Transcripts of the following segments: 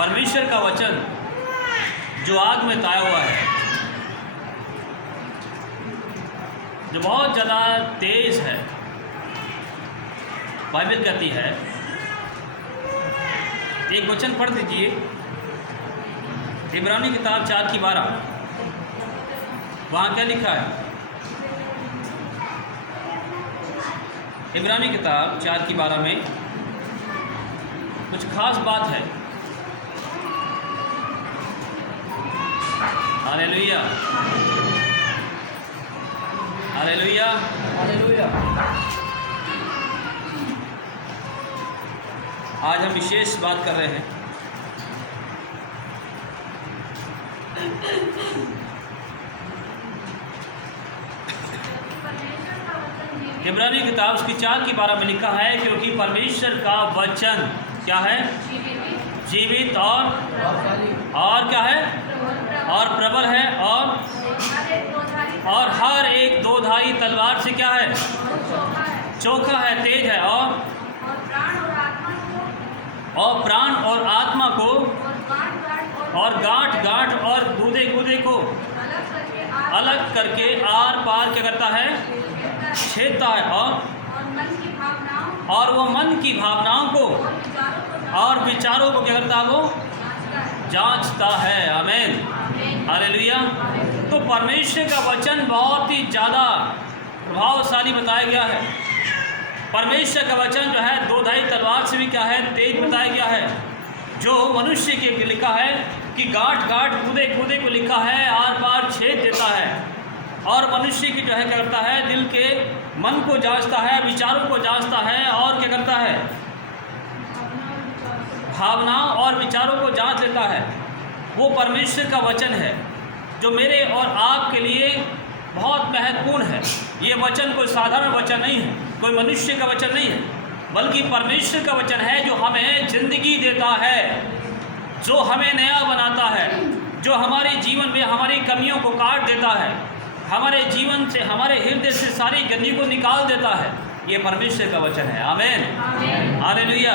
परमेश्वर का वचन जो आग में ताया हुआ है, जो बहुत ज़्यादा तेज़ है। बाइबल कहती है, एक वचन पढ़ दीजिए, इब्रानी किताब 4:12। वहाँ क्या लिखा है? इब्रानी किताब 4:12 में कुछ खास बात है। Hallelujah, hallelujah, hallelujah. आज हम विशेष बात कर रहे हैं इब्रानी किताब उसकी 4:12 में लिखा है, क्योंकि परमेश्वर का वचन क्या है? जीवित और क्या है? और प्रबल है, और हर एक दोधारी तलवार से क्या है? चोखा है, तेज है, और प्राण और आत्मा को, और गांठ गांठ और गूदे गूदे को अलग करके आर पार क्या करता है? छेदता है, और वो मन की भावनाओं को और विचारों को क्या करता है? वो जांचता है। आमीन, हालेलुया। तो परमेश्वर का वचन बहुत ही ज़्यादा प्रभावशाली बताया गया है। परमेश्वर का वचन जो है दोधारी तलवार से भी क्या है? तेज बताया गया है, जो मनुष्य के लिखा है कि गांठ गांठ कूदे कूदे को लिखा है, आर पार छेद देता है, और मनुष्य की जो है क्या करता है? दिल के मन को जांचता है, विचारों को जांचता है, और क्या करता है? भावनाओं और विचारों को जांच लेता है। वो परमेश्वर का वचन है जो मेरे और आपके लिए बहुत महत्वपूर्ण है। ये वचन कोई साधारण वचन नहीं है, कोई मनुष्य का वचन नहीं है, बल्कि परमेश्वर का वचन है जो हमें ज़िंदगी देता है, जो हमें नया बनाता है, जो हमारे जीवन में हमारी कमियों को काट देता है, हमारे जीवन से, हमारे हृदय से सारी गंदगी को निकाल देता है। ये परमेश्वर का वचन है। आमीन, हालेलुया।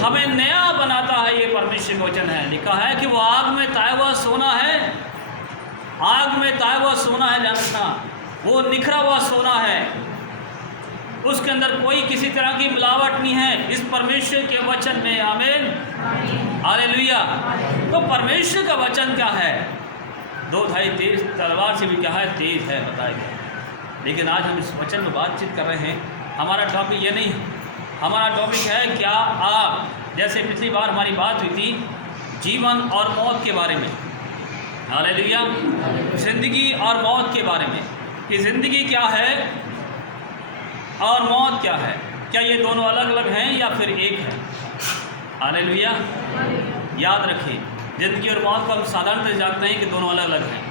हमें नया बनाता है, ये परमेश्वर का वचन है। लिखा है कि वो आग में ताया हुआ सोना है, आग में ताया हुआ सोना है, जानना वो निखरा हुआ सोना है, उसके अंदर कोई किसी तरह की मिलावट नहीं है इस परमेश्वर के वचन में। आमीन, हालेलुया। तो परमेश्वर का वचन क्या है? दोधारी तेज तलवार से भी क्या है? तेज है, बताया गया। लेकिन आज हम इस वचन में बातचीत कर रहे हैं। हमारा टॉपिक ये नहीं है, हमारा टॉपिक है क्या आप, जैसे पिछली बार हमारी बात हुई थी जीवन और मौत के बारे में। हालेलुया। ज़िंदगी और मौत के बारे में कि ज़िंदगी क्या है और मौत क्या है, क्या ये दोनों अलग अलग हैं या फिर एक है? हालेलुया। याद रखिए, ज़िंदगी और मौत को हम साधारणतः जानते हैं कि दोनों अलग अलग हैं,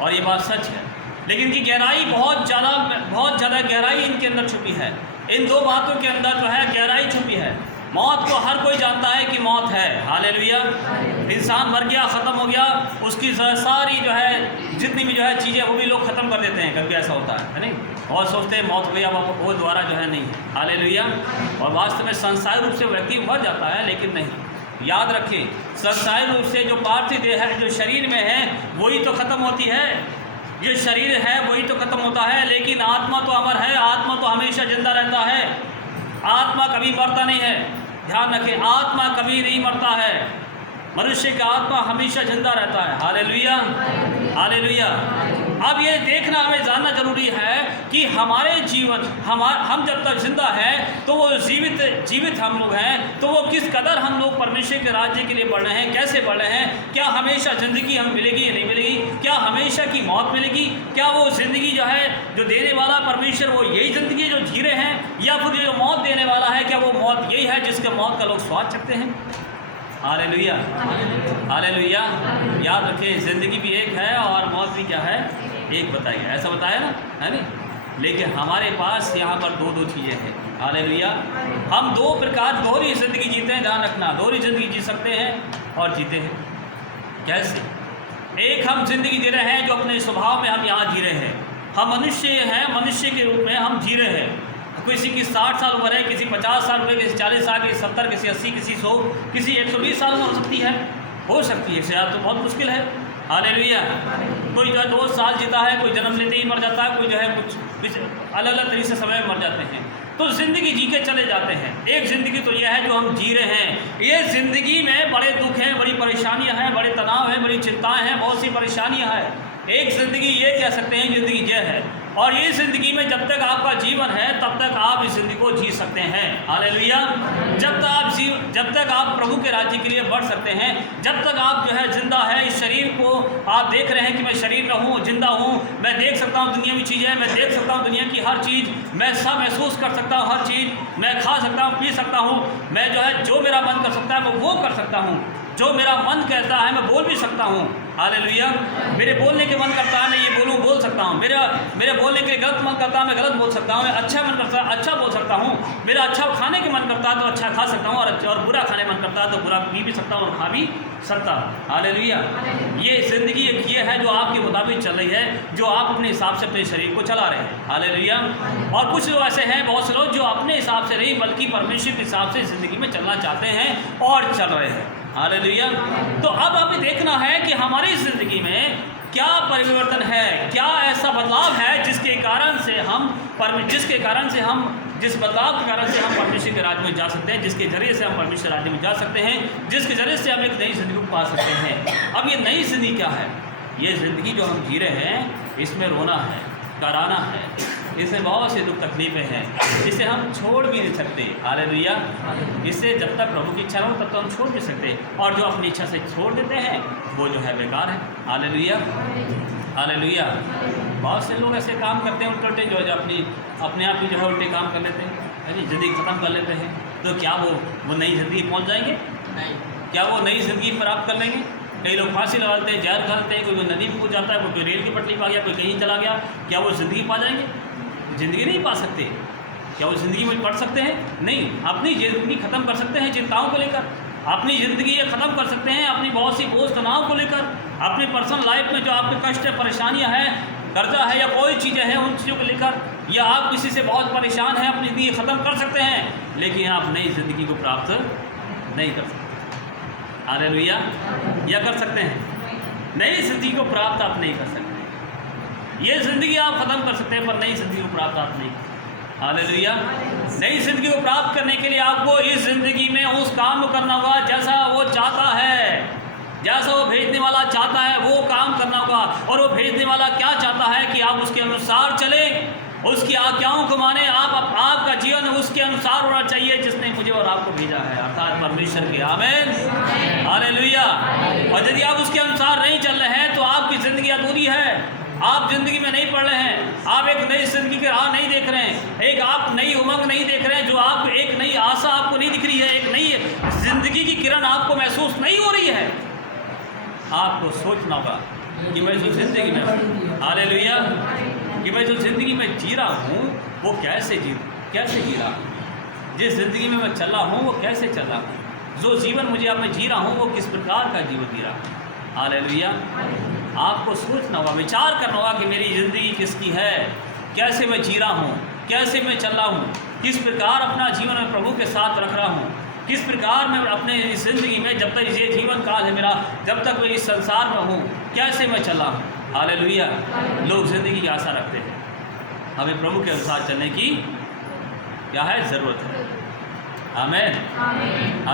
और ये बात सच है, लेकिन की गहराई बहुत ज़्यादा गहराई इनके अंदर छुपी है। इन दो बातों के अंदर जो है गहराई छुपी है। मौत को हर कोई जानता है कि मौत है। हालेलुया। इंसान मर गया, ख़त्म हो गया, उसकी सारी जो है जितनी भी जो है चीज़ें वो भी लोग ख़त्म कर देते हैं। कभी ऐसा होता है नहीं? और सोचते हैं मौत हो गया, वो दोबारा जो है नहीं है। हालेलुया। और वास्तव में संसारी रूप से व्यक्ति मर जाता है, लेकिन नहीं। याद रखें, संसारी रूप से जो पार्थिव देह है, जो शरीर में है, वही तो ख़त्म होती है। जो शरीर है वही तो ख़त्म होता है, लेकिन आत्मा तो अमर है, आत्मा तो हमेशा जिंदा रहता है। आत्मा कभी मरता नहीं है। ध्यान रखें, आत्मा कभी नहीं मरता है। मनुष्य का आत्मा हमेशा जिंदा रहता है। Hallelujah, hallelujah. अब ये देखना, हमें जानना जरूरी है कि हमारे जीवन, हम जब तक जिंदा हैं तो वो जीवित हम लोग हैं, तो वो किस कदर हम लोग परमेश्वर के राज्य के लिए बढ़ रहे हैं, कैसे बढ़ रहे हैं। क्या हमेशा ज़िंदगी हम मिलेगी या नहीं मिलेगी? क्या हमेशा की मौत मिलेगी? क्या वो ज़िंदगी जो है जो देने वाला परमेश्वर, वो यही ज़िंदगी जो जी रहे हैं, या फिर जो मौत देने वाला है, क्या वो मौत यही है जिसके मौत का लोग स्वाद चखते हैं? Hallelujah, hallelujah. याद रखें, ज़िंदगी भी एक है और मौत भी क्या है? एक बताई है। ऐसा बताया ना, है नहीं? लेकिन हमारे पास यहाँ पर दो चीज़ें हैं। हालेलुया। हम दो प्रकार दोहरी ज़िंदगी जीते हैं। ध्यान रखना, दोहरी ज़िंदगी जी सकते हैं और जीते हैं। कैसे? एक हम जिंदगी जी रहे हैं जो अपने स्वभाव में हम यहाँ जी रहे हैं। हम मनुष्य हैं, मनुष्य के रूप में हम जी रहे हैं। किसी की 60 साल उम्र है, किसी 50 साल उम्र है, किसी 40 साल, किसी 70, किसी 80, किसी 100, किसी 120 साल उम्र हो सकती है। हो सकती है, शायद तो बहुत मुश्किल है। हालेलुया। कोई जो है 2 साल जीता है, कोई जन्म लेते ही मर जाता है, कोई जो है कुछ अलग अलग तरीके से समय में मर जाते हैं। तो ज़िंदगी जी के चले जाते हैं। एक ज़िंदगी तो यह है जो हम जी रहे हैं। ये ज़िंदगी में बड़े दुख हैं, बड़ी परेशानियां हैं, बड़े तनाव हैं, बड़ी चिंताएं हैं, बहुत सी परेशानियां हैं। एक ज़िंदगी ये कह सकते हैं ज़िंदगी यह है, और ये ज़िंदगी में जब तक आपका जीवन है तब तक आप इस ज़िंदगी को जी सकते हैं। हालेलुया। जब तक आप प्रभु के राज्य के लिए बढ़ सकते हैं, जब तक आप जो है जिंदा है, इस शरीर को आप देख रहे हैं कि मैं शरीर में हूँ, जिंदा हूँ, मैं देख सकता हूँ दुनियावी चीज़ें, मैं देख सकता हूँ दुनिया की हर चीज़, मैं सब महसूस कर सकता हूँ, हर चीज़ मैं खा सकता हूँ, पी सकता हूँ, मैं जो है जो मेरा मन कर सकता है मैं वो कर सकता हूँ, जो मेरा मन कहता है मैं बोल भी सकता हूँ। हालेलुया। मेरे बोलने के मन करता है मैं ये बोल सकता हूँ। मेरे बोलने के गलत मन करता है मैं गलत बोल सकता हूँ। मेरा अच्छा मन करता है अच्छा बोल सकता हूँ। मेरा अच्छा खाने के मन करता है तो अच्छा खा सकता हूँ, और बुरा खाने मन करता है तो बुरा पी भी सकता हूँ और खा भी सकता हूँ। हालेलुया। ये ज़िंदगी एक ये है जो आपके मुताबिक चल रही है, जो आप अपने हिसाब से अपने शरीर को चला रहे हैं। हालेलुया। और कुछ लोग ऐसे हैं, बहुत से लोग जो अपने हिसाब से नहीं बल्कि परमेश्वर के हिसाब से ज़िंदगी में चलना चाहते हैं और चल रहे हैं। हालेलुया। तो अब हमें देखना है कि हमारी ज़िंदगी में क्या परिवर्तन है, क्या ऐसा बदलाव है जिसके कारण से हम जिस बदलाव के कारण से हम परमेश्वर के राज्य में जा सकते हैं, जिसके जरिए से हम परमेश्वर राज्य में जा सकते हैं, जिसके जरिए से हम एक नई ज़िंदगी को पा सकते हैं। अब ये नई ज़िंदगी क्या है? ये ज़िंदगी जो हम जी रहे हैं इसमें रोना है, कराना है, इसमें बहुत से दुख तकलीफ़ें हैं, इसे हम छोड़ भी नहीं सकते। हालेलुया। इससे जब तक प्रभु की इच्छा हो तब तो हम छोड़ नहीं सकते, और जो अपनी इच्छा से छोड़ देते हैं वो जो है बेकार है। हालेलुया। हालेलुया। बहुत से लोग ऐसे काम करते हैं उल्टे जो है, जो अपने आप ही जो है उल्टे काम कर लेते हैं, ज़िंदगी ख़त्म कर लेते हैं। तो क्या वो नई ज़िंदगी पहुँच जाएंगे? नहीं। क्या वो नई ज़िंदगी प्राप्त कर लेंगे? कई लोग फांसी लगा लेते हैं, जहर खा लेते हैं, कोई नदी में कूद जाता है, कोई रेल की पटरी पा गया, कोई कहीं चला गया। क्या वो ज़िंदगी पा जाएंगे? ज़िंदगी नहीं पा सकते। क्या वो ज़िंदगी में पढ़ सकते हैं? नहीं। अपनी ज़िंदगी ख़त्म कर सकते हैं चिंताओं को लेकर, अपनी ज़िंदगी ये ख़त्म कर सकते हैं अपनी बहुत सी बोझ तनाव को लेकर, अपनी पर्सनल लाइफ में जो आपके कष्ट है, परेशानियाँ हैं, कर्जा है या कोई चीज़ें हैं, उन चीज़ों को लेकर, या आप किसी से बहुत परेशान हैं, अपनी ज़िंदगी ख़त्म कर सकते हैं, लेकिन आप नई ज़िंदगी को प्राप्त नहीं कर सकते। हालेलुया। या कर सकते हैं? नई ज़िंदगी को प्राप्त आप नहीं कर सकते। ये ज़िंदगी आप ख़त्म कर सकते हैं पर नई ज़िंदगी को प्राप्त आप नहीं। हालेलुया। नई ज़िंदगी को प्राप्त करने के लिए आपको इस ज़िंदगी में उस काम को करना होगा जैसा वो चाहता है, जैसा वो भेजने वाला चाहता है वो काम करना होगा। और वो भेजने वाला क्या चाहता है कि आप उसके अनुसार चलें, उसकी आज्ञाओं को माने। आपका जीवन उसके अनुसार होना चाहिए जिसने मुझे और आपको भेजा है, अर्थात परमेश्वर के। आमीन। हालेलुया। और यदि आप उसके अनुसार नहीं चल रहे हैं तो आपकी ज़िंदगी अधूरी है, आप ज़िंदगी में नहीं पढ़ रहे हैं, आप एक नई ज़िंदगी की राह नहीं देख रहे हैं, एक आप नई उमंग नहीं देख रहे हैं, जो आप एक नई आशा आपको नहीं दिख रही है, एक नई ज़िंदगी की किरण आपको महसूस नहीं हो रही है। आपको सोचना होगा कि मैं जो ज़िंदगी में हूँ, हालेलुया, कि मैं जो ज़िंदगी में जी रहा हूँ वो कैसे जी रहा हूँ, जिस ज़िंदगी में मैं चल रहा हूँ वो कैसे चल रहा हूँ, जो जीवन मुझे अब मैं जी रहा हूँ वो किस प्रकार का जीवन जी रहा हूँ। हालेलुया। आपको सोचना होगा, विचार करना होगा कि मेरी ज़िंदगी किसकी है, कैसे मैं जी रहा हूँ, कैसे मैं चल रहा हूँ, किस प्रकार अपना जीवन मैं प्रभु के साथ रख रहा हूँ, किस प्रकार मैं अपने इस ज़िंदगी में जब तक ये जीवन काल है मेरा, जब तक मैं इस संसार में हूँ कैसे मैं चल रहा हूँ। हालेलुया। लोग ज़िंदगी की आशा रखते हैं, हमें प्रभु के अनुसार चलने की क्या है ज़रूरत है। आमीन।